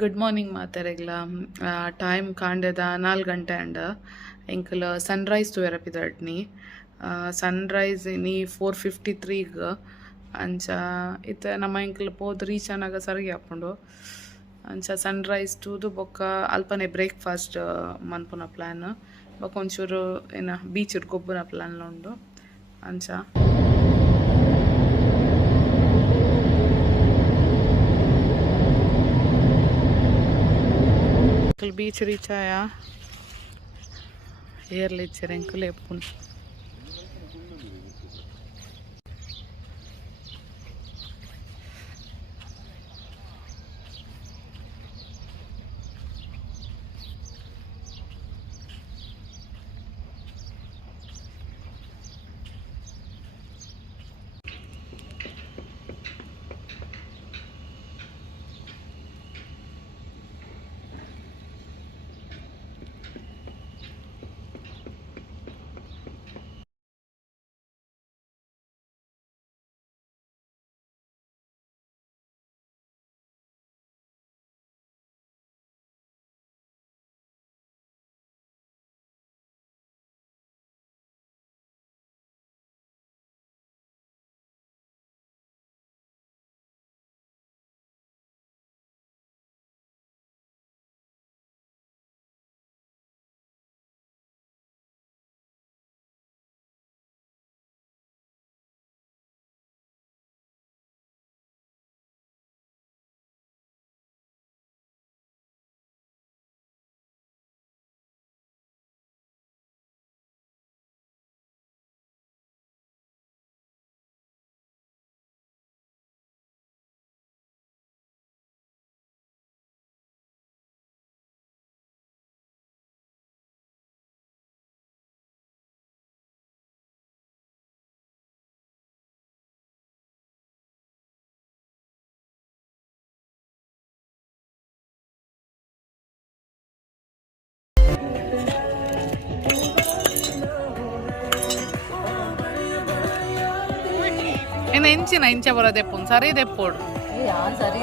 Good morning ಮಾತಾರೆಗ್ಲ time ಕಾಂಡೆದ 4 ಗಂಟೆ ಅಂಡ ಎಂಕಲ್ Sunrise ತೂವೆರಪಿದಡ್ನಿ Sunrise ನೀ 4:53 ಅಂಚ ಇತ್ತೆ ನಮ್ಮ ಎಂಕಲ್ ಪೋದು ರೀಚ್ ಆನಾಗ ಸರಿ ಆಪುಂಡು ಅಂಚ ಸನ್ರೈಸ್ ತೂದು ಬೊಕ್ಕ ಅಲ್ಪನೆ ಬ್ರೇಕ್ಫಾಸ್ಟ್ ಮನ್ಪುನ ಪ್ಲ್ಯಾನ್ ಬೊಕ್ಕ ಒಂಚೂರು ಬೀಚ್ ಗೊಬ್ಬುನ ಪ್ಲ್ಯಾನ್ ಉಂಡು ಅಂಚ ಬೀಚ್ ರೀಚ್ ಆಯ ಏರ್ಲಿ ಇಚ್ಚರ ಎಂಕಲ್ ಎಪ್ಪುಂಡು ಎಂಚಿನ ಇಂಚ ಬರೋದೆಪ್ಪು ಸರಿ ದೆಪ್ಪೋಡು ಸರಿ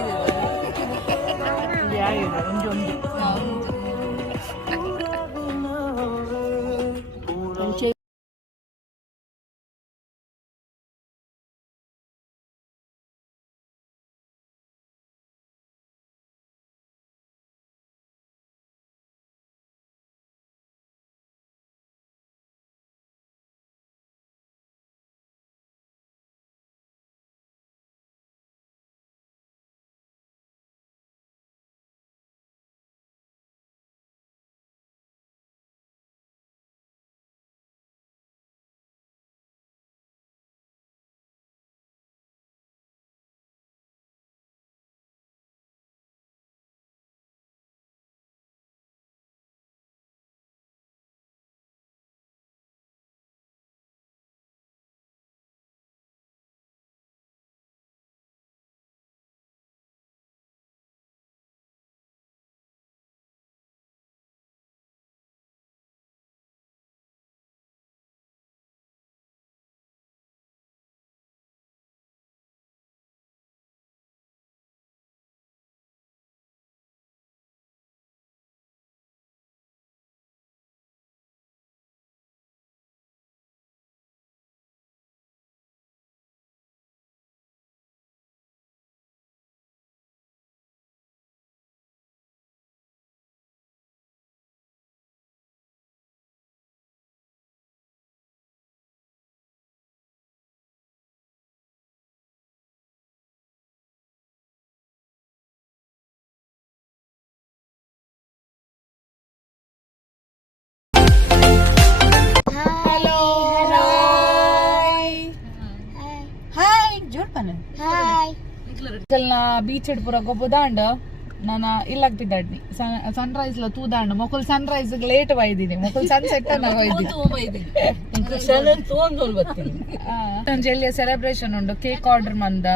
ಬೀಚ್ ಪೂರ ಗೊಬ್ಬದಾಂಡ ನಾನು ಇಲ್ಲಾಗ್ತಿದ್ದಾಡ್ನಿ ಸನ್ರೈಸ್ ಲ ತೂದಾಂಡ ಮೊಕಲ್ ಸನ್ರೈಸ್ ಲೇಟ್ ಬೈದಿನಿ ಮೊಕಲ್ ಸನ್ಸೆಟ್ ಜಲ್ಯ ಸೆಲೆಬ್ರೇಷನ್ ಉಂಡು ಕೇಕ್ ಆರ್ಡರ್ ಮಂದ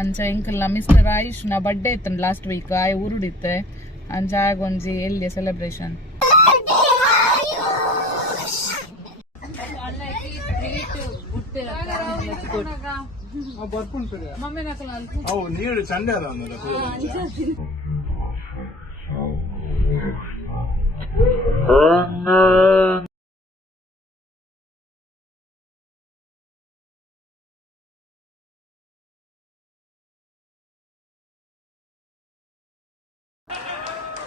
ಅಂಚ ಎಂಕಲ್ನ ಮಿಸ್ಟರ್ ಆಯುಷ್ ನ ಬರ್ಡೇ ಇತ್ತು ಲಾಸ್ಟ್ ವೀಕ್ ಆಯ್ ಉರುಡಿತ್ತೆ ಅಂಚ ಆಗೊಂಜಿ ಎಲ್ಲಿಯ ಸೆಲೆಬ್ರೇಷನ್ ಮಮ್ಮಿ ನೀರು ಚಂದ ಅದ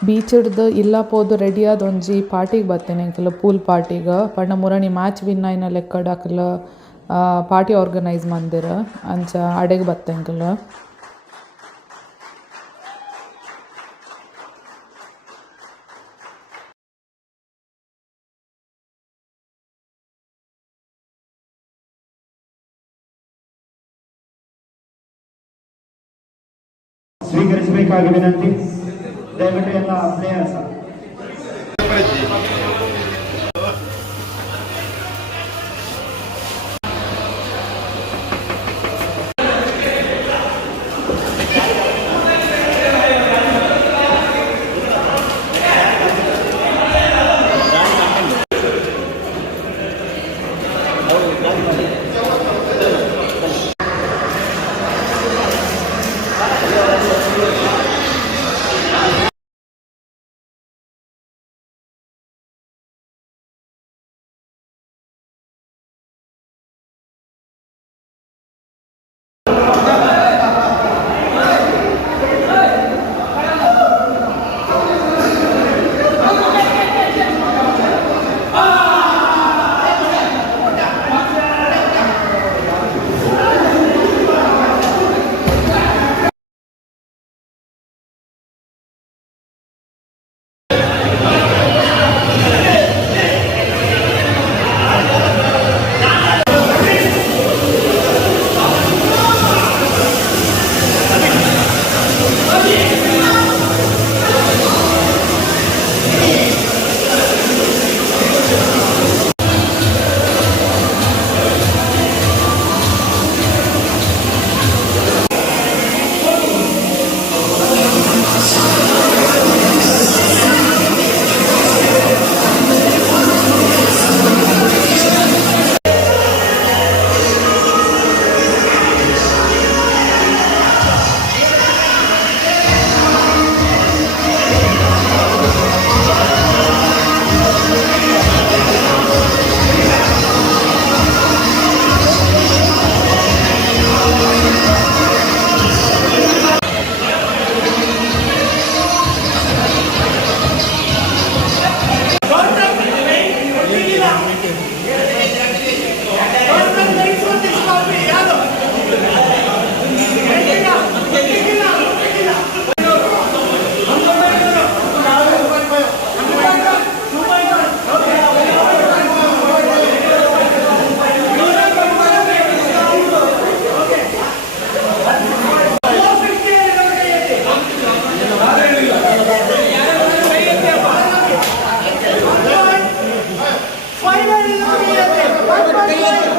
ಬೀಚ್ಡ್ದು ಇಲ್ಲ ಪೋದು ರೆಡಿ ಆದ ಒಂಜಿ ಪಾರ್ಟಿಗೆ ಬರ್ತೇನೆ ಎಂಕಲ್ ಪೂಲ್ ಪಾರ್ಟಿಗೆ ಪಂಡ ಮುರಣಿ match win ಆಯ್ನ ಲೆಕ್ಕಡ್ Akal party organise ಮಂದಿರ ಅಂಚ ಅಡೆಗೆ ಬತ್ತೆ ಎಂಕಲ್. ಸ್ವೀಕರಿಸಬೇಕಾಗಿ ವಿನಂತಿ. ದಯವಿಟ್ಟು ಎಲ್ಲ ಪ್ಲೇಯರ್ಸ್ Finally,